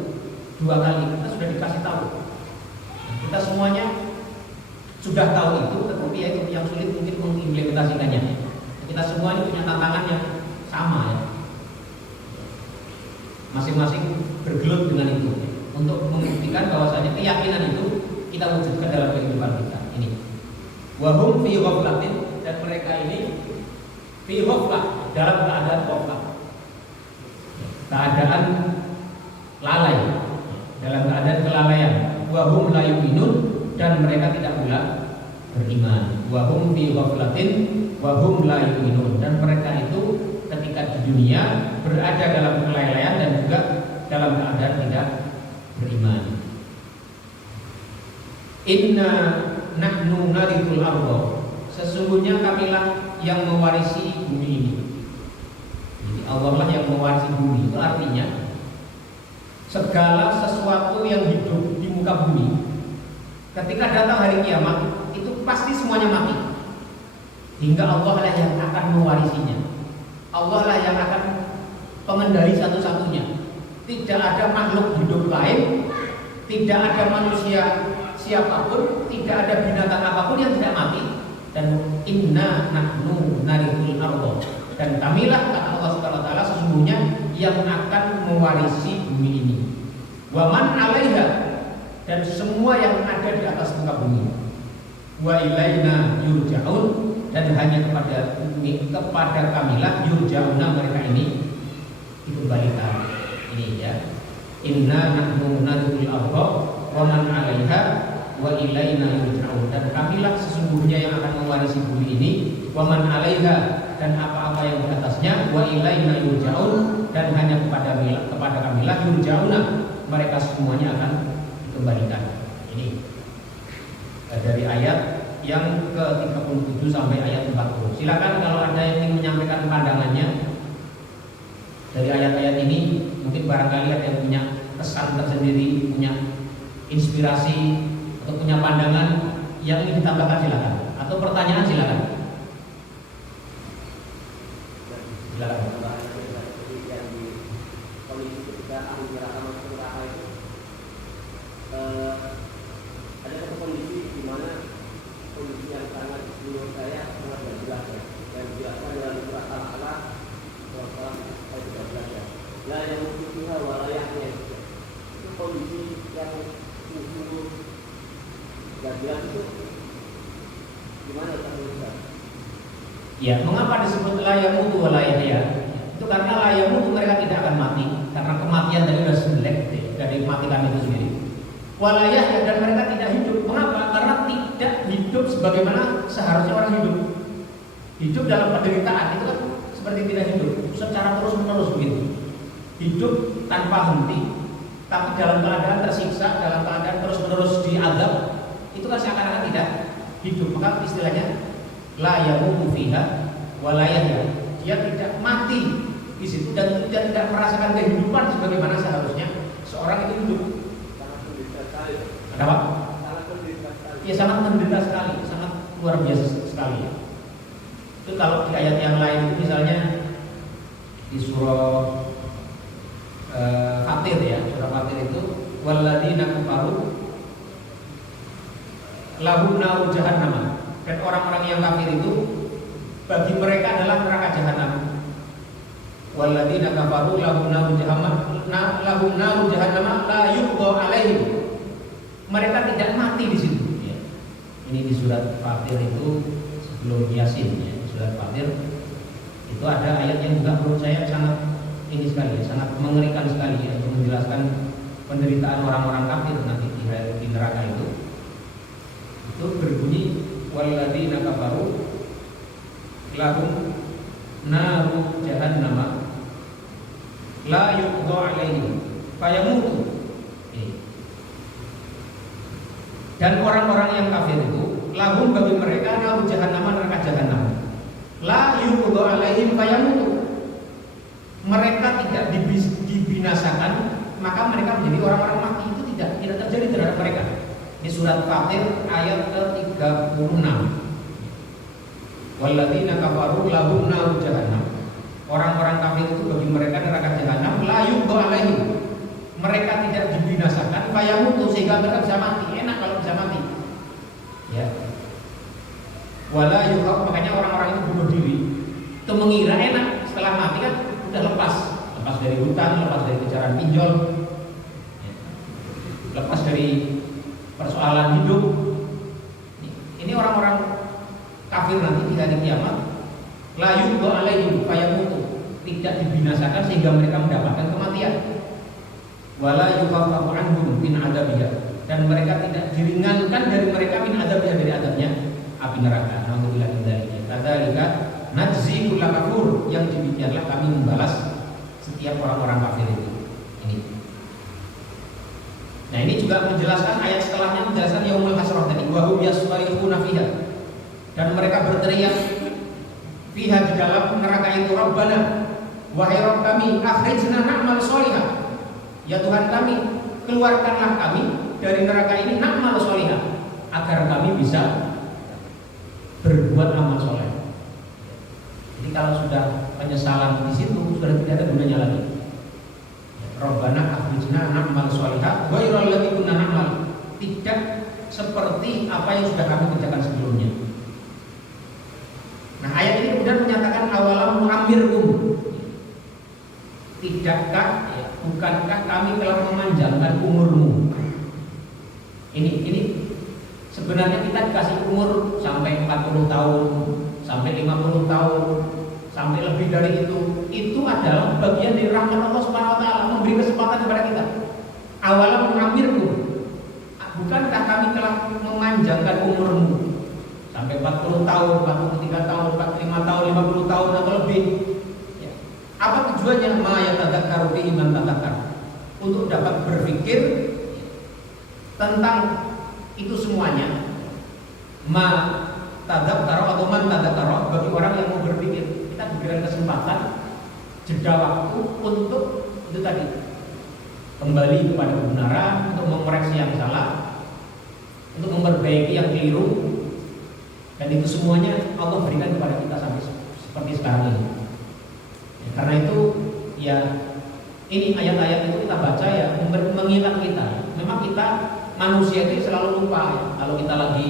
2 kali. Kita sudah dikasih tahu. Kita semuanya sudah tahu itu, tetapi ya itu yang sulit mungkin mengimplementasikannya. Kita semua ini punya tantangan yang sama ya. Masing-masing bergelut dengan itu untuk membuktikan bahwasanya keyakinan itu kita wujudkan dalam kehidupan kita. Ini. Wahum fi ghaflatin, dan mereka ini fi ghaflah, dalam keadaan ghaflah, keadaan lalai, dalam keadaan kelalaian. Wahum la yu'minun, dan mereka tidak pula beriman. Wahum fi ghaflatin wahum la yu'minun, dan mereka itu ketika di dunia berada dalam kelalaian dan juga dalam keadaan tidak beriman. Inna nahnu narithul ardh, sesungguhnya kamilah yang mewarisi bumi ini. Jadi Allah lah yang mewarisi bumi. Itu artinya segala sesuatu yang hidup di muka bumi ketika datang hari kiamat itu pasti semuanya mati. Hingga Allah lah yang akan mewarisinya. Allah lah yang akan pengendali satu-satunya. Tidak ada makhluk hidup lain, tidak ada manusia siapapun, tidak ada binatang apapun yang tidak mati. Dan inna nahnu narithul ardh, dan kamilah, kata Allah Subhanahu wa taala, sesungguhnya yang akan mewarisi bumi ini. Wa man 'alaiha, dan semua yang ada di atas muka bumi. Wa ilaina yurja'un, dan hanya kepada kamilah yurja'una, mereka ini dikembalikan. Ini ya. Inna nahnu narithul ardh wa man 'alaiha wa ilaina yurja'un, dan kamilah sesungguhnya yang akan mewarisi bumi ini. Wa man 'alaiha, dan apa-apa yang di atasnya. Wa ilaina yurja'un, dan hanya kepada kamilah yurja'una, mereka semuanya akan dikembalikan. Ini dari ayat yang ke-37 sampai ayat 40. Silakan kalau ada yang ingin menyampaikan pandangannya dari ayat-ayat ini. Mungkin barangkali ada yang punya kesan tersendiri, punya inspirasi atau punya pandangan yang ingin ditambahkan, silakan. Atau pertanyaan, silakan. Silakan. Ada satu kondisi di mana kondisi yang sangat menurut saya sangat jelas ya, dan dijelaskan dalam surat Al-A'la ayat 13 ya. La yang mungkinnya walayahnya, itu kondisi yang sungguh gak jelas. Itu gimana Ustaz? Ya, mengapa disebut la yamutu walayahya? Itu karena la yamutu, mereka tidak akan mati, karena kematian tadi sudah selek dari matikan itu sendiri. Walayah, dan mereka tidak hidup. Mengapa? Karena tidak hidup sebagaimana seharusnya orang hidup. Hidup dalam penderitaan itu kan seperti tidak hidup, secara terus-menerus begitu. Hidup tanpa henti, tapi dalam keadaan tersiksa, dalam keadaan terus-menerus diazab, itu kan seakan-akan tidak hidup. Maka istilahnya la yamutu fiha wa la yahya. Dia tidak mati di situ dan tidak merasakan kehidupan sebagaimana seharusnya seorang itu hidup. Sangat menderita sekali. Ada apa? Sangat menderita sekali. Ya sangat menderita sekali, sangat luar biasa sekali. Itu kalau di ayat yang lain itu misalnya di surah Fatir ya, surah Fatir itu walladzina kafaru lahum naru jahannam, dan orang-orang yang kafir itu bagi mereka adalah neraka jahanam. Walladzina kafaru lahum naru jahannam la yuqda alaihim. Mereka tidak mati di situ ya. Ini di surat Fatir itu sebelum Yasin ya. Surat Fatir itu ada ayat yang juga menurut saya sangat ini sekali ya, sangat mengerikan sekali ya, untuk menjelaskan penderitaan orang-orang kafir nanti di neraka itu. Itu berbunyi walladzina kafaru lahum naru jahannam la yuqda alaihim fayamutu. Dan orang-orang yang kafir itu lahum bagi mereka naru jahannam, neraka jahanam, la yuqda alaihim fayamutu. Mereka tidak dibinasakan, maka mereka menjadi orang-orang mati. Itu tidak terjadi terhadap mereka. Di surat Fatir ayat ke-36. Walladzina kafaru lahum naru jahannam. Orang-orang kafir itu bagi mereka neraka jahanam, la yuqda alaihim. Mereka tidak dibinasakan, fayamutu, sehingga mereka bisa mati. Enak kalau bisa mati. Ya. Wala yuqad, makanya orang-orang itu bunuh diri. Itu mengira enak, setelah mati kan udah lepas dari hutang, lepas dari kejaran pinjol, ya. Lepas dari persoalan hidup. Ini orang-orang kafir nanti di hari kiamat, la yuqda alaihim fayamutu, tidak dibinasakan sehingga mereka mendapatkan kematian. Wala yukhaffafu anhum min adzabihha, dan mereka tidak diringankan dari mereka min adzabihha, dari adabnya api neraka. Alhamdulillah min dzalika. Kadzalika najzi kulla kafur, yang demikianlah kami membalas setiap orang-orang kafir itu. Ini. Nah, ini juga menjelaskan ayat setelahnya, menjelaskan yaumul hasrah tadi, wa hum yasfarihuna fiha, dan mereka berteriak fiha, di dalam neraka itu, Rabbana, wahai Rabb kami, akhrijna na'mal sholihah, ya Tuhan kami, keluarkanlah kami dari neraka ini, na'mal sholihah, agar kami bisa berbuat amal soleh. Jadi kalau sudah penyesalan di situ, sudah tidak ada gunanya lagi. Rabbana akhrijna na'mal sholihah ghairal ladzi kunna na'mal, tidak seperti apa yang sudah kami kerjakan sebelumnya. Nah, ayat ini kemudian menyatakan awalam nu'ammirkum, tidakkah ya, bukankah kami telah memanjangkan umurmu. Ini sebenarnya kita dikasih umur sampai 40 tahun, sampai 50 tahun, sampai lebih dari itu adalah bagian dari rahmat Allah Subhanahu wa taala, memberi kesempatan kepada kita. Awalam nu'ammirkum, bukankah kami telah memanjangkan umurmu sampai 40 tahun, 43 tahun, 45 tahun, 50 tahun atau lebih. Ya. Apa tujuannya? Ma yatadzakkaru bihi man tadzakkar, untuk dapat berpikir tentang itu semuanya. Ma tadzakkara atau man tadzakkara, bagi orang yang mau berpikir. Kita diberikan kesempatan jeda waktu untuk itu tadi, kembali kepada kebenaran, untuk mengoreksi yang salah, untuk memperbaiki yang keliru. Dan itu semuanya Allah berikan kepada kita sampai seperti sekarang ini. Ya, karena itu ya, ini ayat-ayat itu kita baca ya, mengingat kita. Memang kita manusia itu selalu lupa ya. Kalau kita lagi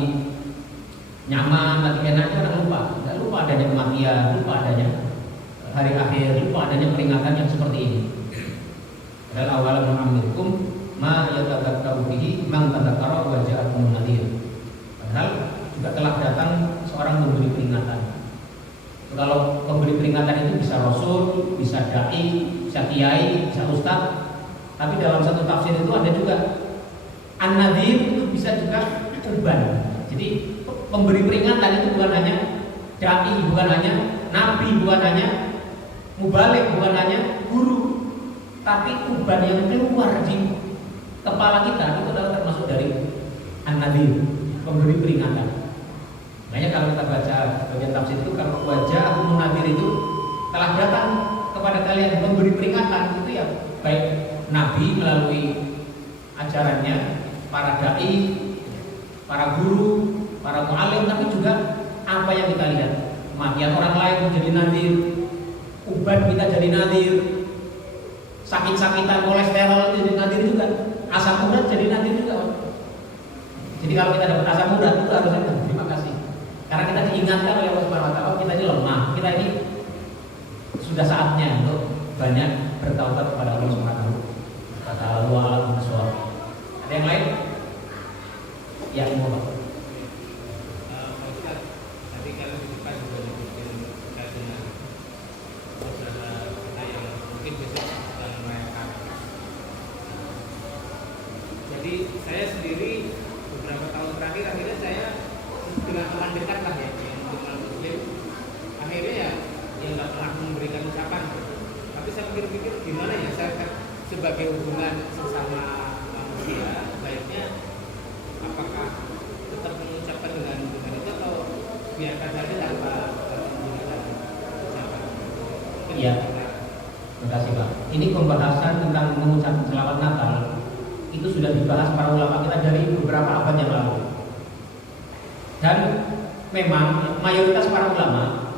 nyaman, lagi enak, kita lupa. Tidak lupa adanya kematian, lupa adanya hari akhir, lupa adanya peringatan yang seperti ini. Padahal awalam nu'ammirkum ma yatadzakkaru bihi man tadzakkara wa ja'akum nadhir. Padahal juga telah datang seorang pemberi peringatan. Kalau pemberi peringatan itu bisa rasul, bisa dai, bisa kiai, bisa ustaz. Tapi dalam satu tafsir itu ada juga an-nadhir, itu bisa juga uban. Jadi pemberi peringatan itu bukan hanya dai, bukan hanya nabi, bukan hanya mubalik, bukan hanya guru, tapi uban yang keluar di kepala kita itu adalah termasuk dari an-nadhir, pemberi peringatan. Makanya kalau kita baca bagian tafsir itu, kalau wajah munadir itu telah datang kepada kalian memberi peringatan, itu ya baik Nabi melalui ajarannya, para dai, para guru, para mu'alim, tapi juga apa yang kita lihat, kematian orang lain menjadi nadir, uban kita jadi nadir, sakit-sakitan kolesterol jadi nadir juga, asam urat jadi nadir juga. Jadi kalau kita dapat asam urat itu harusnya terima kasih, karena kita diingatkan oleh Allah Subhanahu Wa Taala, kita ini lemah, kita ini sudah saatnya untuk banyak bertaubat kepada Allah Subhanahu Wa Taala. Ada yang lain? Ya, mau Pak. Tadi kalau kita sudah disebutkan terkait dengan saudara kita yang mungkin besok akan merayakan. Jadi saya sendiri beberapa tahun terakhir akhirnya saya dengan teman dekat lah ya, yang dengan Muslim, akhirnya ya yang nggak pernah memberikan ucapan. Tapi saya pikir-pikir gimana ya, saya sebagai hubungan sesama manusia baiknya apakah tetap mengucapkan dengan itu atau biarkan saja tanpa menggunakan ucapan? Iya. Terima kasih Pak. Ini pembahasan tentang mengucapkan selamat Natal itu sudah dibahas para ulama kita dari beberapa abad yang lalu. Dan memang mayoritas para ulama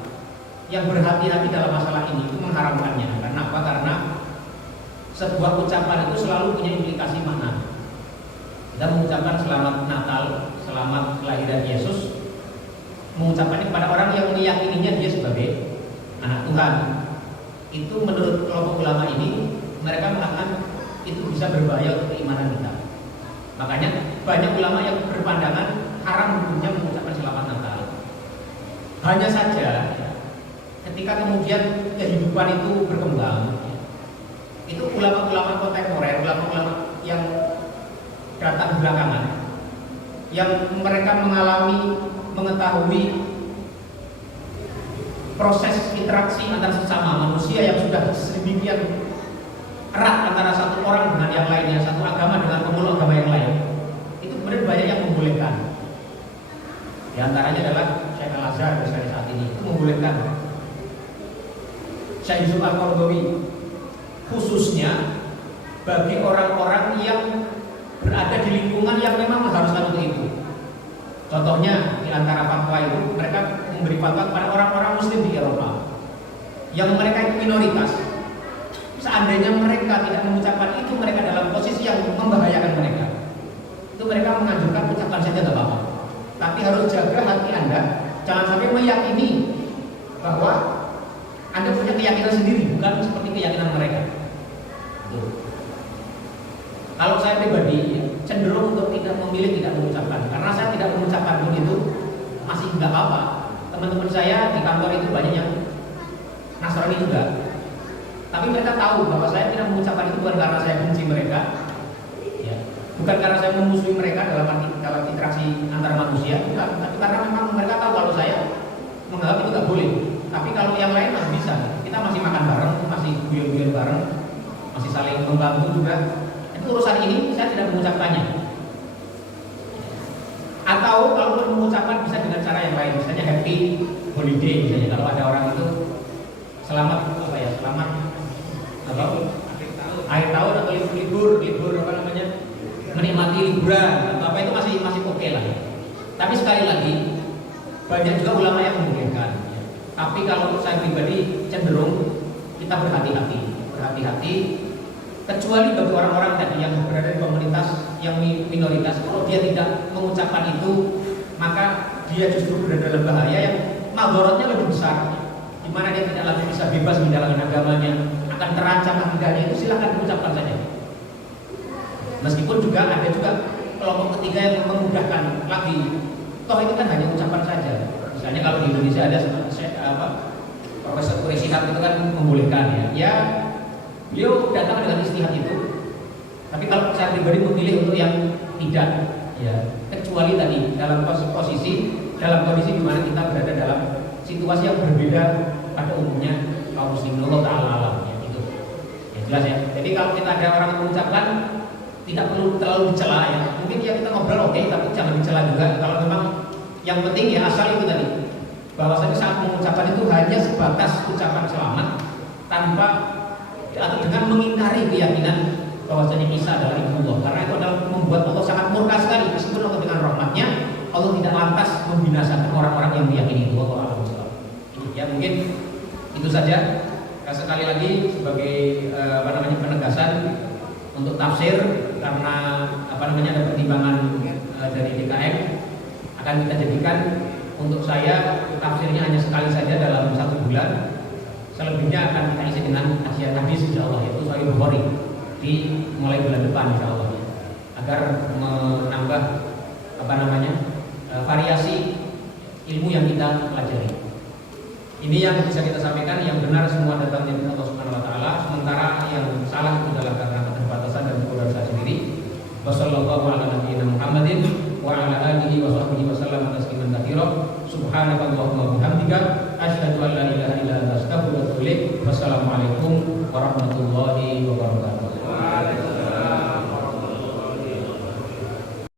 yang berhati-hati dalam masalah ini itu mengharamkannya. Karena apa? Karena sebuah ucapan itu selalu punya implikasi makna. Kita mengucapkan selamat Natal, selamat kelahiran Yesus, mengucapkannya kepada orang yang meyakininya dia sebagai anak Tuhan. Itu menurut kelompok ulama ini, mereka mengatakan itu bisa berbahaya untuk keimanan kita. Makanya banyak ulama yang berpandangan haram hukumnya mengucapkan selamat Natal. Hanya saja ketika kemudian kehidupan itu berkembang, itu ulama-ulama kontemporer, ulama-ulama yang datang belakangan, yang mereka mengetahui proses interaksi antar sesama manusia yang sudah sedemikian erat antara satu orang dengan yang lainnya, satu agama dengan pemeluk agama yang lain, itu kemudian banyak yang membolehkan. Di antaranya adalah Syekh Al-Azhar misalnya saat ini itu membolehkan. Syekh Yusuf Al-Qaradawi khususnya bagi orang-orang yang berada di lingkungan yang memang mengharuskan untuk itu. Contohnya di antara fatwa itu mereka memberi fatwa kepada orang-orang Muslim di Eropa yang mereka itu minoritas. Seandainya mereka tidak mengucapkan itu, mereka dalam posisi yang membahayakan mereka. Itu mereka menganjurkan ucapan saja tidak apa-apa. Tapi harus jaga hati Anda, jangan sampai meyakini bahwa Anda punya keyakinan sendiri, bukan seperti keyakinan mereka. Kalau saya pribadi cenderung untuk tidak memilih tidak mengucapkan, karena saya tidak mengucapkan pun itu masih nggak apa-apa. Teman-teman saya di kantor itu banyak yang Nasrani juga, tapi mereka tahu bahwa saya tidak mengucapkan itu bukan karena saya benci mereka, ya. Bukan karena saya memusuhi mereka dalam interaksi antar manusia, bukan. Tapi karena memang mereka tahu kalau saya menganggap itu nggak boleh. Tapi kalau yang lain masih bisa, kita masih makan bareng, masih guyon-guyon bareng, masih saling membantu juga. Urusan ini saya tidak mengucapkannya. Atau kalau mengucapkan bisa dengan cara yang lain, misalnya happy holiday misalnya. Kalau ada orang itu selamat apa ya, selamat apa? Akhir tahun atau libur apa namanya? Menikmati liburan atau apa itu masih oke lah. Tapi sekali lagi banyak juga ulama yang membolehkan. Tapi kalau saya pribadi cenderung kita berhati-hati. Kecuali bagi orang-orang tadi yang berada di komunitas yang minoritas, kalau dia tidak mengucapkan itu, maka dia justru berada dalam bahaya yang madorotnya lebih besar, di mana dia tidak lagi bisa bebas menjalankan agamanya, akan terancam akidahnya. Itu silakan diucapkan saja. Meskipun juga ada juga kelompok ketiga yang memudahkan lagi, toh itu kan hanya ucapan saja. Misalnya kalau di Indonesia ada Profesor Quraish Shihab itu kan membolehkan ya. Beliau datang dengan istihad itu. Tapi kalau saya pribadi memilih untuk yang tidak, ya, kecuali tadi dalam kondisi di mana kita berada dalam situasi yang berbeda pada umumnya kaum muslimin. Allah Ta'ala alam, ya, itu. Ya jelas ya. Jadi kalau kita ada orang yang mengucapkan, tidak perlu terlalu dicela ya. Mungkin ya kita ngobrol oke, tapi jangan dicela juga. Kalau memang Yang penting ya asal itu tadi, bahwasanya saat mengucapkan itu hanya sebatas ucapan selamat tanpa atau dengan mengingkari keyakinan bahwasanya Isa adalah ibnullah, karena itu adalah membuat Allah sangat murka sekali. Meskipun Allah dengan rahmatnya, Allah tidak lantas membinasakan orang-orang yang meyakini itu. Allah ya, mungkin itu saja. Sekali lagi sebagai penegasan untuk tafsir, karena ada pertimbangan dari DKM, akan kita jadikan untuk saya tafsirnya hanya sekali saja dalam 1 bulan. Selebihnya akan kita isi dengan kajian hadis insyaallah, yaitu Sahih Bukhari di mulai bulan depan insyaallah, agar menambah variasi ilmu yang kita pelajari. Ini yang bisa kita sampaikan, yang benar semua datang dari Allah Subhanahu wa taala, sementara yang salah itu adalah karena keterbatasan dan kekurangan saya sendiri. Wassallallahu ala nabiyyina Muhammadin wa ala alihi wa sahbihi wasallam tasliman katsira. Subhanakallahumma wa bihamdika asyhadu an la ilaha illa anta astaghfiruka wa atubu ilaik. Wassalamualaikum warahmatullahi